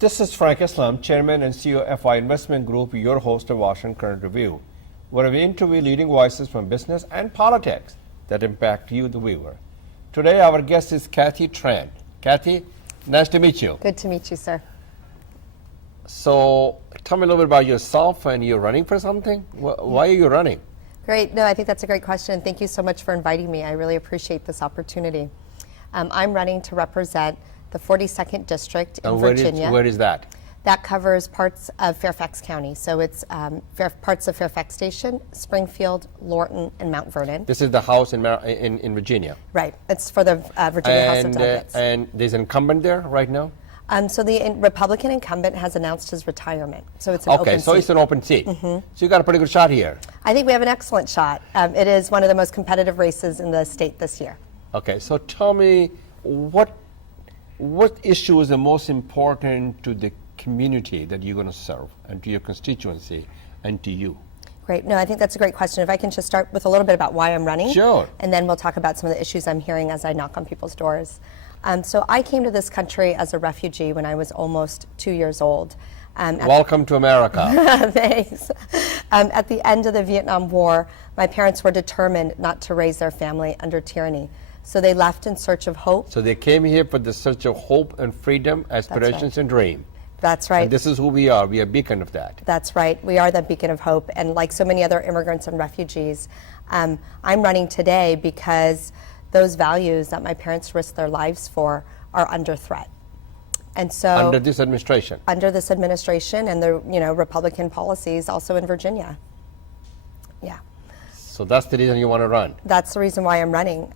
This is Frank Islam, Chairman and CEO of FI Investment Group, your host of Washington Current Review, where we interview leading voices from business and politics that impact you, the viewer. Today, our guest is Kathy Tran. Kathy, nice to meet you. Good to meet you, sir. So, tell me a little bit about yourself, and you're running for something? Why are you running? Great. No, I think that's a great question. Thank you so much for inviting me. I really appreciate this opportunity. I'm running to represent the 42nd District in Virginia. Where is that? That covers parts of Fairfax County. So it's parts of Fairfax Station, Springfield, Lorton, and Mount Vernon. This is the House in Virginia. Right. It's for the Virginia House of Delegates. And there's an incumbent there right now? So the Republican incumbent has announced his retirement. So it's an open seat. Okay, so it's an open seat. So you got a pretty good shot here. I think we have an excellent shot. It is one of the most competitive races in the state this year. Okay, so tell me what issue is the most important to the community that you're going to serve, and to your constituency, and to you? Great. No, I think that's a great question. If I can just start with a little bit about why I'm running. Sure. And then we'll talk about some of the issues I'm hearing as I knock on people's doors. So I came to this country as a refugee when I was almost 2 years old. Welcome to America. Thanks. At the end of the Vietnam War, my parents were determined not to raise their family under tyranny. So they left in search of hope. So they came here for the search of hope and freedom, aspirations and dream. That's right. And this is who we are. We are a beacon of that. That's right. We are the beacon of hope. And like so many other immigrants and refugees, I'm running today because those values that my parents risked their lives for are under threat. And so under this administration. Under this administration and the Republican policies also in Virginia. Yeah. So that's the reason you want to run. That's the reason why I'm running.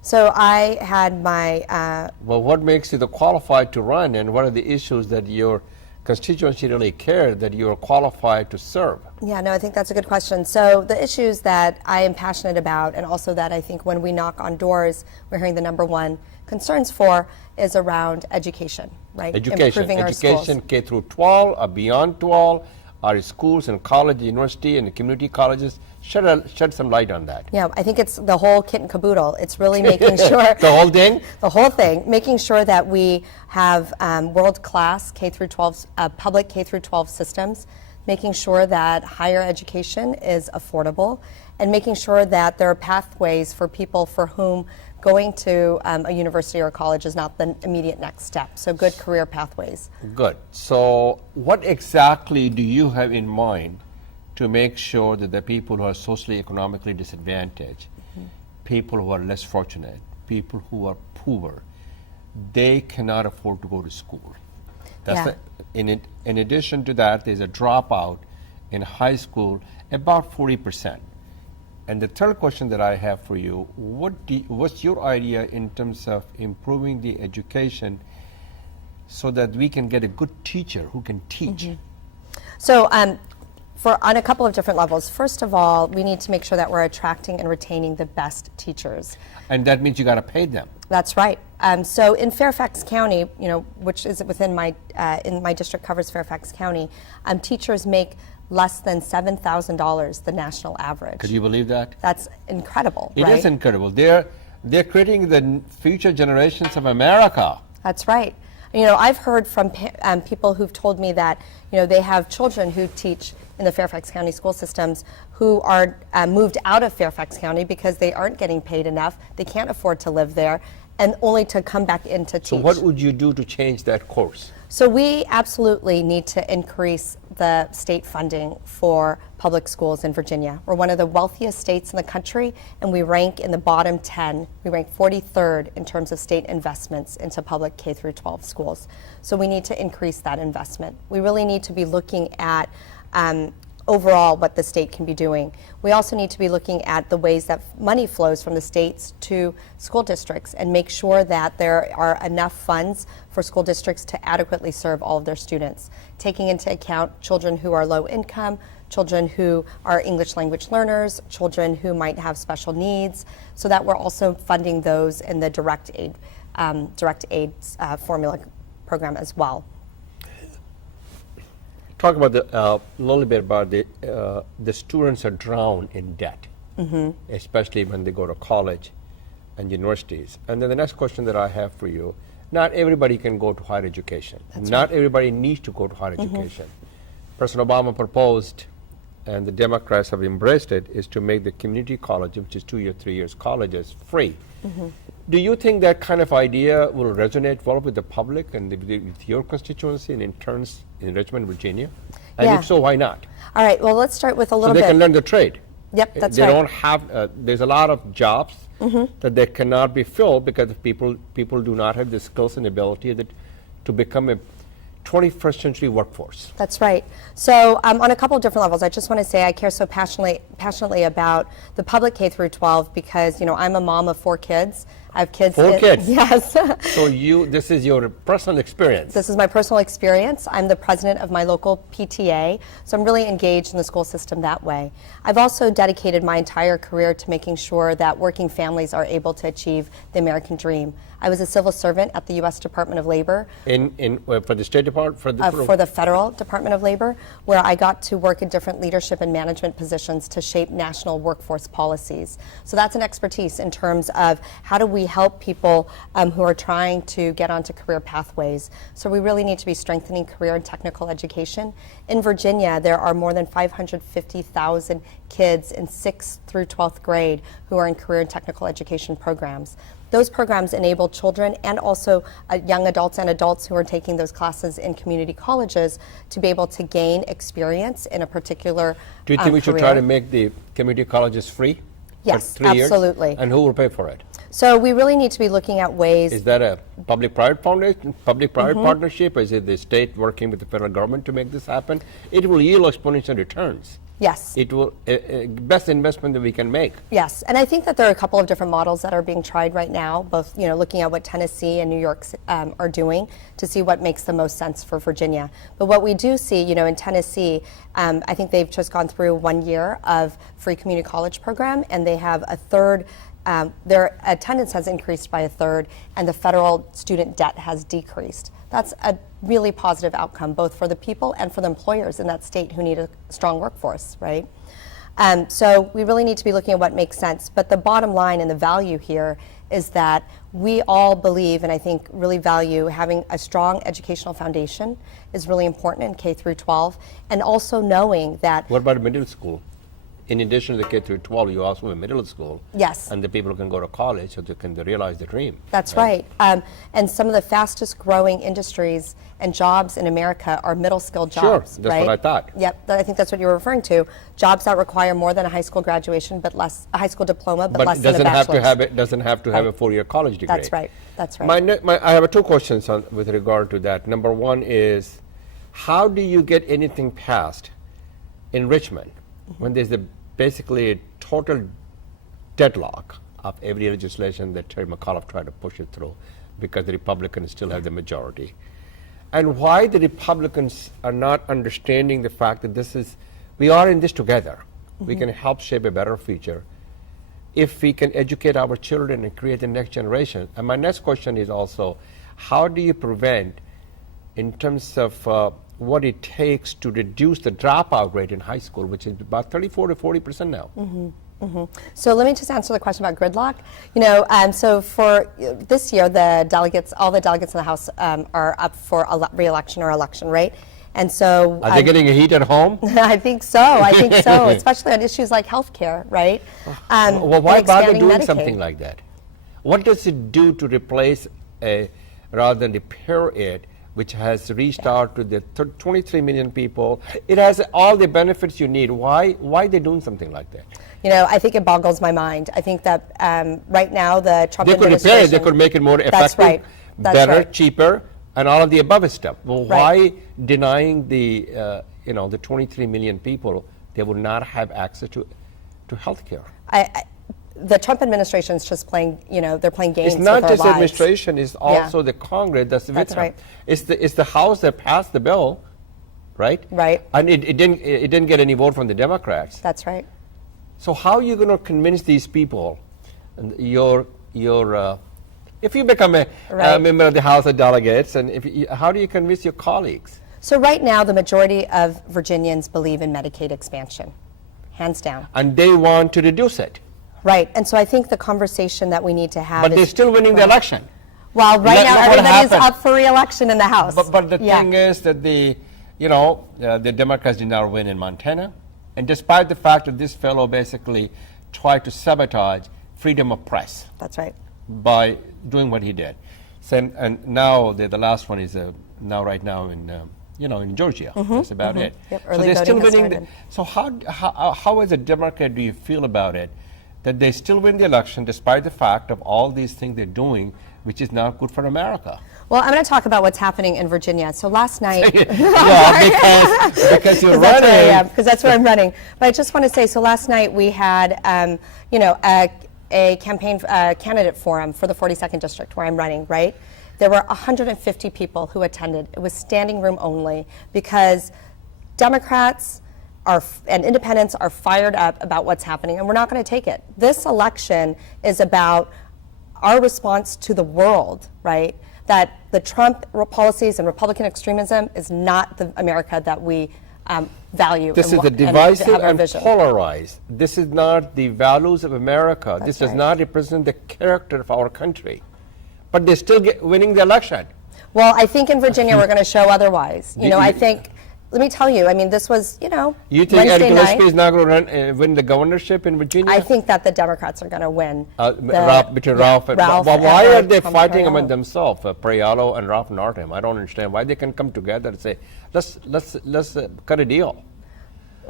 So I had my... Well, what makes you qualified to run, and what are the issues that your constituency really care that you are qualified to serve? Yeah, no, I think that's a good question. So the issues that I am passionate about, and also that I think when we knock on doors, we're hearing the number one concerns for, is around education, right? Education. Education K through 12, or beyond 12, our schools and college, university, and community colleges. Shed some light on that. Yeah, I think it's the whole kit and caboodle. It's really making sure... The whole thing? The whole thing. Making sure that we have world-class K through 12, public K through 12 systems, making sure that higher education is affordable, and making sure that there are pathways for people for whom going to a university or college is not the immediate next step. So good career pathways. Good. So what exactly do you have in mind to make sure that the people who are socially, economically disadvantaged, people who are less fortunate, people who are poor, they cannot afford to go to school? That's in addition to that, there's a dropout in high school, about 40%. And the third question that I have for you, what's your idea in terms of improving the education so that we can get a good teacher who can teach? So on a couple of different levels. First of all, we need to make sure that we're attracting and retaining the best teachers. And that means you got to pay them. That's right. So in Fairfax County, which is within my district covers Fairfax County, teachers make less than $7,000, the national average. Could you believe that? That's incredible. It is incredible. They're creating the future generations of America. That's right. I've heard from people who've told me that they have children who teach in the Fairfax County school systems who are moved out of Fairfax County because they aren't getting paid enough, they can't afford to live there, and only to come back in to teach. So what would you do to change that course? So we absolutely need to increase the state funding for public schools in Virginia. We're one of the wealthiest states in the country, and we rank in the bottom 10. We rank 43rd in terms of state investments into public K through 12 schools. So we need to increase that investment. We really need to be looking at overall what the state can be doing. We also need to be looking at the ways that money flows from the states to school districts and make sure that there are enough funds for school districts to adequately serve all of their students, taking into account children who are low income, children who are English language learners, children who might have special needs, so that we're also funding those in the direct aid formula program as well. Talk about a little bit about the students are drowned in debt, especially when they go to college and universities. And then the next question that I have for you, not everybody can go to higher education. Not everybody needs to go to higher education. President Obama proposed, and the Democrats have embraced it, is to make the community college, which is 2 years, 3 years colleges, free. Do you think that kind of idea will resonate well with the public and with your constituency and interns in Richmond, Virginia? And Yeah. if so, why not? All right, well, let's start with a So little they bit. can learn the trade. Yep, that's they right. don't have, there's a lot of jobs that they cannot be filled because people do not have the skills and ability to become a 21st century workforce. That's right. So on a couple of different levels, I just want to say I care so passionately about the public K through 12 because, you know, I'm a mom of 4 kids. I have kids. 4 kids? Yes. So this is your personal experience. This is my personal experience. I'm the president of my local PTA, so I'm really engaged in the school system that way. I've also dedicated my entire career to making sure that working families are able to achieve the American dream. I was a civil servant at the U.S. Department of Labor. For the State Department? For the Federal Department of Labor, where I got to work in different leadership and management positions to shape national workforce policies. So that's an expertise in terms of how do we help people who are trying to get onto career pathways. So we really need to be strengthening career and technical education. In Virginia, there are more than 550,000 kids in 6th through 12th grade who are in career and technical education programs. Those programs enable children and also young adults and adults who are taking those classes in community colleges to be able to gain experience in a particular Do you think we should career. try to make the community colleges free? Yes, for 3 years? absolutely. And who will pay for it? So we really need to be looking at ways. Is that a public-private foundation, public-private partnership? Is it the state working with the federal government to make this happen? It will yield exponential returns. Yes. It will best investment that we can make. Yes, and I think that there are a couple of different models that are being tried right now, both looking at what Tennessee and New York are doing to see what makes the most sense for Virginia. But what we do see, in Tennessee, I think they've just gone through 1 year of free community college program, and they have a third. Their attendance has increased by a third, and the federal student debt has decreased. That's a really positive outcome, both for the people and for the employers in that state who need a strong workforce, right? So we really need to be looking at what makes sense. But the bottom line and the value here is that we all believe, and I think really value, having a strong educational foundation is really important in K through 12, and also knowing that. What about middle school? In addition to the K through 12, you also have middle school. Yes. And the people can go to college so they can realize the dream. That's right. And some of the fastest growing industries and jobs in America are middle skill jobs. Sure, that's what I thought. Yep, I think that's what you were referring to. Jobs that require more than a high school graduation, but less a high school diploma, but less than a bachelor's. Doesn't have to have a 4-year college degree. That's right. That's right. I have 2 questions with regard to that. Number 1 is, how do you get anything passed in Richmond when there's basically a total deadlock of every legislation that Terry McAuliffe tried to push it through because the Republicans still have the majority? And why the Republicans are not understanding the fact that we are in this together. We can help shape a better future if we can educate our children and create the next generation. And my next question is also, how do you prevent, in terms of what it takes to reduce the dropout rate in high school, which is about 34 to 40% now? So let me just answer the question about gridlock. So for this year, all the delegates in the House are up for re-election or election, right? And so are they getting a heat at home? I think so, especially on issues like health care, right? Well, why bother doing Medicaid. something like that? What does it do to replace rather than repair it, which has reached out to the 23 million people? It has all the benefits you need. Why are they doing something like that? I think it boggles my mind. I think that right now the Trump They could administration. repair it. They could make it more effective, right. better, cheaper, and all of the above stuff. Well, Right. why denying the 23 million people they will not have access to health care? The Trump administration is just playing. They're playing games. It's not with our just the lives. administration; it's also the Congress that's with That's them. right. It's the House that passed the bill, right? Right. And it didn't get any vote from the Democrats. That's right. So how are you going to convince these people? And if you become a member of the House of Delegates, and how do you convince your colleagues? So right now, the majority of Virginians believe in Medicaid expansion, hands down. And they want to reduce it. Right, and so I think the conversation that we need to have But is. they're still winning the election. Well, right now what everybody's happened? up for re-election in the House. But the Yeah. thing is that the Democrats did not win in Montana, and despite the fact that this fellow basically tried to sabotage freedom of press That's right. by doing what he did. So, and now the last one is right now in Georgia. That's about it. Yep, So early they're still voting has winning. started. So how as a Democrat do you feel about it, that they still win the election despite the fact of all these things they're doing, which is not good for America? Well, I'm going to talk about what's happening in Virginia. So last night, Yeah, because you're that's where I running. am, because that's where I'm running. But I just want to say, so last night we had, a campaign candidate forum for the 42nd district where I'm running. Right, there were 150 people who attended. It was standing room only because Democrats and independents are fired up about what's happening, and we're not going to take it. This election is about our response to the world, right? That the Trump policies and Republican extremism is not the America that we value. This is and the divisive have our and vision. polarized. This is not the values of America. That's this does right. not represent the character of our country. But they're still winning the election. Well, I think in Virginia we're going to show otherwise. I think. Let me tell you. I mean, this was, You think Wednesday Ed night. Gillespie is not going to win the governorship in Virginia? I think that the Democrats are going to win. Between Ralph and Ralph but why and are they Trump fighting Priolo. among themselves, Priolo and Ralph Northam? I don't understand why they can come together and say, let's cut a deal.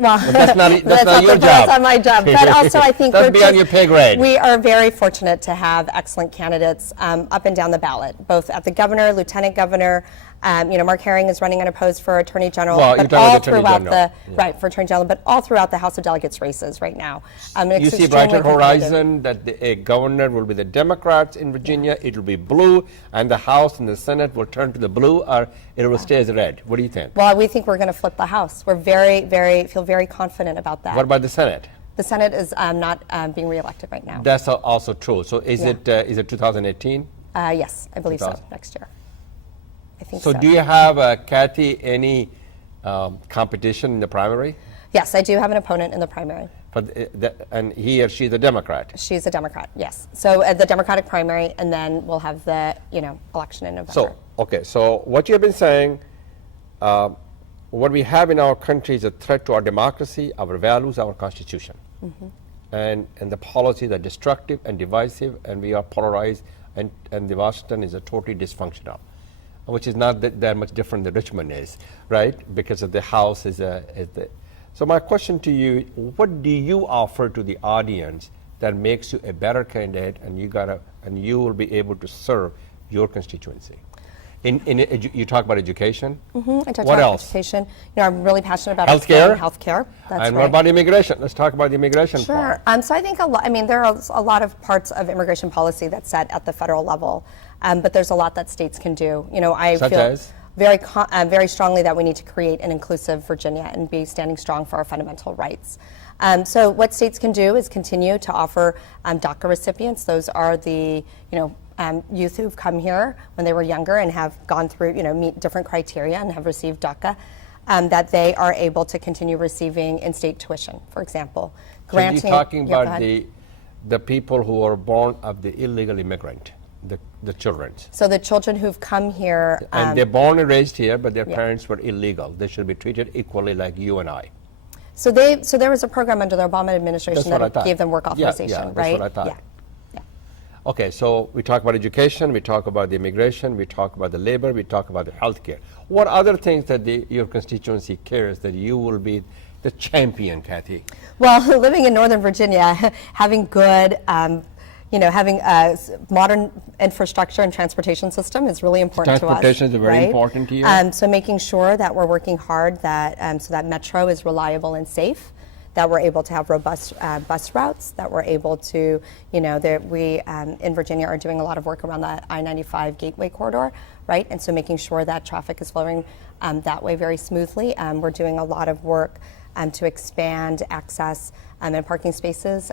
Well, That's not your job. That's not my job. But also, I think That's we're beyond your pay grade. We are very fortunate to have excellent candidates up and down the ballot, both at the governor, lieutenant governor. Mark Herring is running unopposed for attorney general. Well, but you're talking all about Attorney throughout General. right, for attorney general, but all throughout the House of Delegates races right now. You see brighter horizon that a governor will be the Democrats in Virginia, it will be blue, and the House and the Senate will turn to the blue, or it will stay as red. What do you think? Well, we think we're going to flip the House. We're feel very confident about that. What about the Senate? The Senate is not being reelected right now. That's also true. So is it 2018? Yes, I believe so, 2000. next year. I think So do you have, Kathy, any competition in the primary? Yes, I do have an opponent in the primary. And he or she is a Democrat? She's a Democrat, yes. So the Democratic primary, and then we'll have the election in November. So what you have been saying, what we have in our country is a threat to our democracy, our values, our Constitution. And the policies are destructive and divisive, and we are polarized, and the Washington is a totally dysfunctional, which is not that much different than Richmond is, right? Because of the House is the. So my question to you: what do you offer to the audience that makes you a better candidate, and you will be able to serve your constituency? You talk about education. I talked What about else? education. I'm really passionate about Healthcare? Healthcare. That's And right. what about immigration? Let's talk about the immigration Sure. part. So I think there are a lot of parts of immigration policy that's set at the federal level, but there's a lot that states can do. I Such feel as? very strongly that we need to create an inclusive Virginia and be standing strong for our fundamental rights. So what states can do is continue to offer DACA recipients. Those are the youth who've come here when they were younger and have gone through meet different criteria and have received DACA. That they are able to continue receiving in-state tuition, for example. So you're talking about the people who are born of the illegal immigrant, the children. So the children who've come here. And they're born and raised here, but their parents were illegal. They should be treated equally like you and I. So there was a program under the Obama administration That's what I that thought. gave them work authorization, yeah, right? That's what I thought. Yeah. Okay, so we talk about education, we talk about the immigration, we talk about the labor, we talk about the health care. What other things that your constituency cares that you will be the champion, Kathy? Well, living in Northern Virginia, having good, having a modern infrastructure and transportation system is really important to us. Transportation is very important to you? So making sure that we're working hard so that Metro is reliable and safe, that we're able to have robust bus routes, that we're able to, we in Virginia are doing a lot of work around the I-95 Gateway corridor, right? And so making sure that traffic is flowing that way very smoothly. We're doing a lot of work to expand access and parking spaces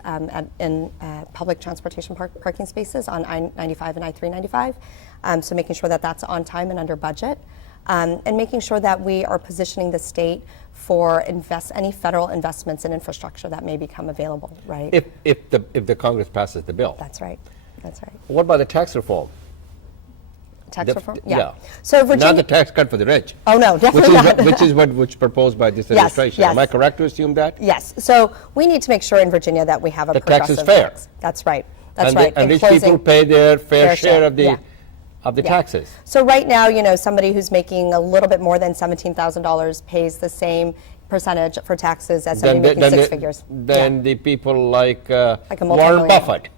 in public transportation parking spaces on I-95 and I-395. So making sure that that's on time and under budget. And making sure that we are positioning the state for any federal investments in infrastructure that may become available, right? If the Congress passes the bill. That's right. That's right. What about the tax reform? tax The- reform? yeah. So Virginia. Not the tax cut for the rich. Oh no, definitely not. Which is what proposed by this Yes, administration. yes. Am I correct to assume that? Yes. So we need to make sure in Virginia that we have a The tax is progressive fair. tax. That's right. That's And right. and rich closing- people pay their fair share of the yeah. of the Yeah. taxes. So right now, somebody who's making a little bit more than $17,000 pays the same percentage for taxes as somebody making six figures. Then Yeah. the people like, a Warren multimillionaire. Buffett.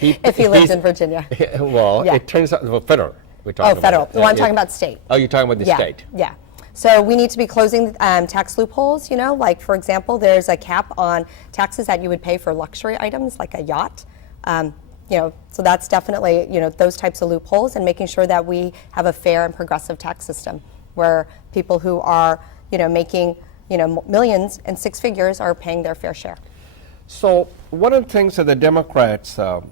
If he lives he's- in Virginia. Well, Yeah. it turns out, federal. We're talking Oh, about. federal. Well, I'm Yeah. talking about state. Oh, you're talking about the Yeah, state. yeah. So we need to be closing tax loopholes, like for example, there's a cap on taxes that you would pay for luxury items like a yacht. So that's definitely, those types of loopholes, and making sure that we have a fair and progressive tax system where people who are, making, millions and six figures are paying their fair share. So one of the things that the Democrats are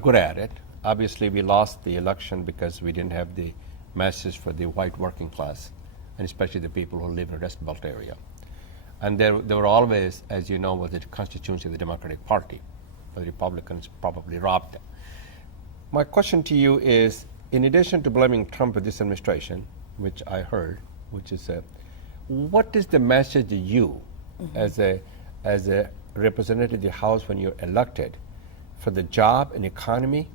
good at it. Obviously, we lost the election because we didn't have the message for the white working class, and especially the people who live in the Rust Belt area. And there were always, as you know, was the constituency of the Democratic Party. The Republicans probably robbed them. My question to you is, in addition to blaming Trump for this administration, which I heard, which is, what is the message to you as a representative of the House when you're elected for the job and economy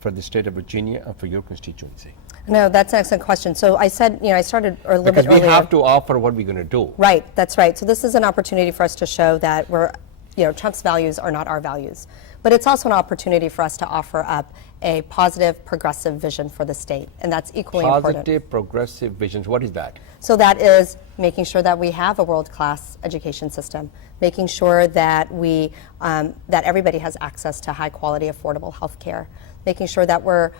for the state of Virginia and for your constituency? No, that's an excellent question. So I said, I started a little Because bit we earlier. have to offer what we're going to do. Right, that's right. So this is an opportunity for us to show that Trump's values are not our values. But it's also an opportunity for us to offer up a positive, progressive vision for the state, and that's equally important. Positive, progressive visions. What is that? So that is making sure that we have a world-class education system, making sure that that everybody has access to high-quality, affordable health care, making sure that we're,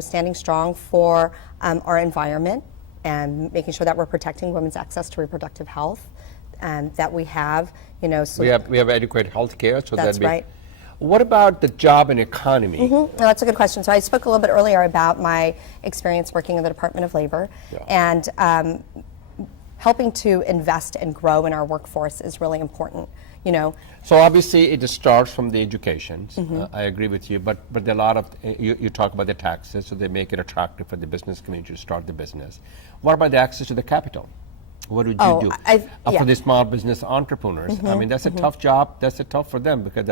standing strong for our environment, and making sure that we're protecting women's access to reproductive health, and that we have, We have adequate health care. So That's right. What about the job and economy? No, that's a good question. So I spoke a little bit earlier about my experience working in the Department of Labor, and helping to invest and grow in our workforce is really important. So obviously it starts from the education. I agree with you, but there are a lot of, you talk about the taxes, so they make it attractive for the business community to start the business. What about the access to the capital? What would you do for the small business entrepreneurs? I mean, that's a tough job. That's tough for them because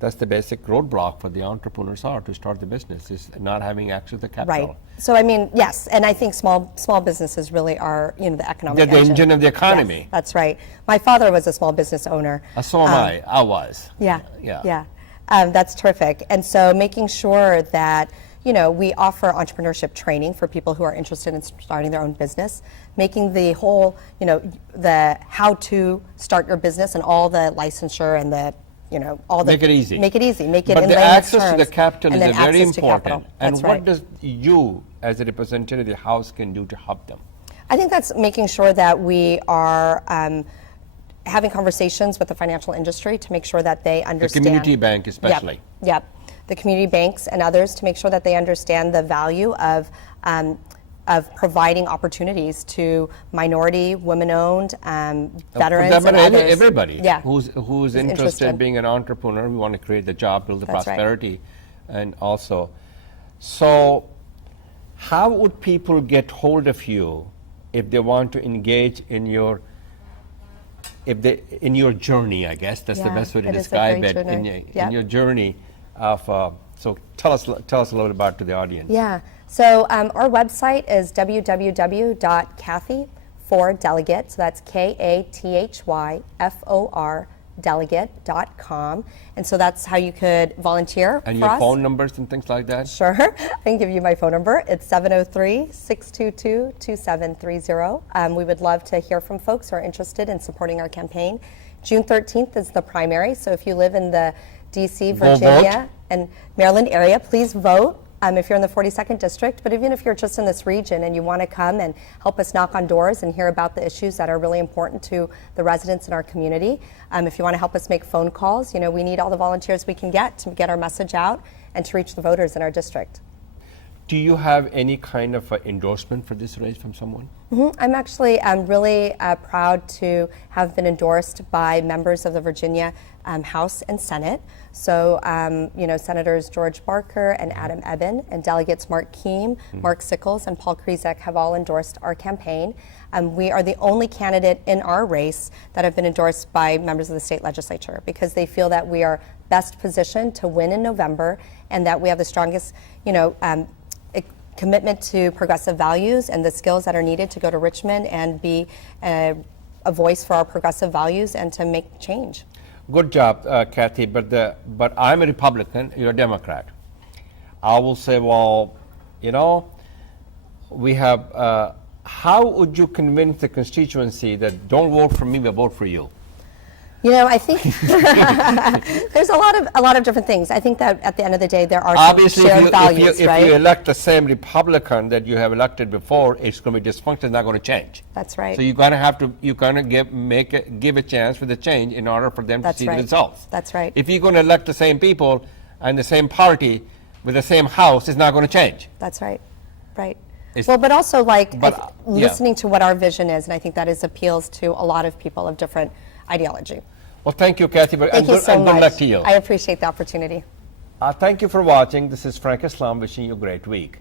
that's the basic roadblock for the entrepreneurs to start the business, is not having access to the capital. Right. So I mean, yes, and I think small businesses really are, the economic They're the engine of the economy. Yes, that's right. My father was a small business owner. So am I. I was. Yeah. Yeah. That's terrific. And so making sure that we offer entrepreneurship training for people who are interested in starting their own business, making the whole, the how to start your business and all the licensure and the all the make it easy. Make it easy. Make it but in the layman's access to the terms, capital and is then very access to capital. important. And That's what right. does you, as a representative of the House, can do to help them? I think that's making sure that we are having conversations with the financial industry to make sure that they understand. The community bank especially. Yep. The community banks and others to make sure that they understand the value of providing opportunities to minority, women-owned, veterans, and others. Everybody Yeah. who's interested in being an entrepreneur. We want to create the job, build the That's right. prosperity, and also. So, how would people get hold of you if they want to engage in your journey? I guess that's the Yeah, best way to it is a describe great it. journey. In your journey of. So tell us a little bit about to the audience. Yeah. So our website is www.kathy4delegate. So that's KATHYFOR delegate.com. And so that's how you could volunteer And for your us. phone numbers and things like that? Sure. I can give you my phone number. It's 703-622-2730. We would love to hear from folks who are interested in supporting our campaign. June 13th is the primary, so if you live in the D.C., Virginia, and Maryland area, please vote. If you're in the 42nd District, but even if you're just in this region and you want to come and help us knock on doors and hear about the issues that are really important to the residents in our community, if you want to help us make phone calls, we need all the volunteers we can get to get our message out and to reach the voters in our district. Do you have any kind of endorsement for this race from someone? I'm actually really proud to have been endorsed by members of the Virginia House and Senate. So, Senators George Barker and Adam Ebbin and delegates Mark Keem, Mark Sickles, and Paul Krizek have all endorsed our campaign. We are the only candidate in our race that have been endorsed by members of the state legislature because they feel that we are best positioned to win in November and that we have the strongest, commitment to progressive values and the skills that are needed to go to Richmond and be a voice for our progressive values and to make change. Good job, Kathy, but I'm a Republican, you're a Democrat. I will say, well, we have, how would you convince the constituency that don't vote for me, but vote for you? I think there's a lot of different things. I think that at the end of the day, there are obviously some shared values, if you elect the same Republican that you have elected before, it's going to be dysfunction. It's not going to change. That's right. So you're going to give a chance for the change in order for them to see the results. That's right. If you're going to elect the same people and the same party with the same house, it's not going to change. That's right. Right. But also listening to what our vision is, and I think that appeals to a lot of people of different ideology. Well, thank you, Kathy. Thank you so much. Good luck to you. I appreciate the opportunity. Thank you for watching. This is Frank Islam wishing you a great week.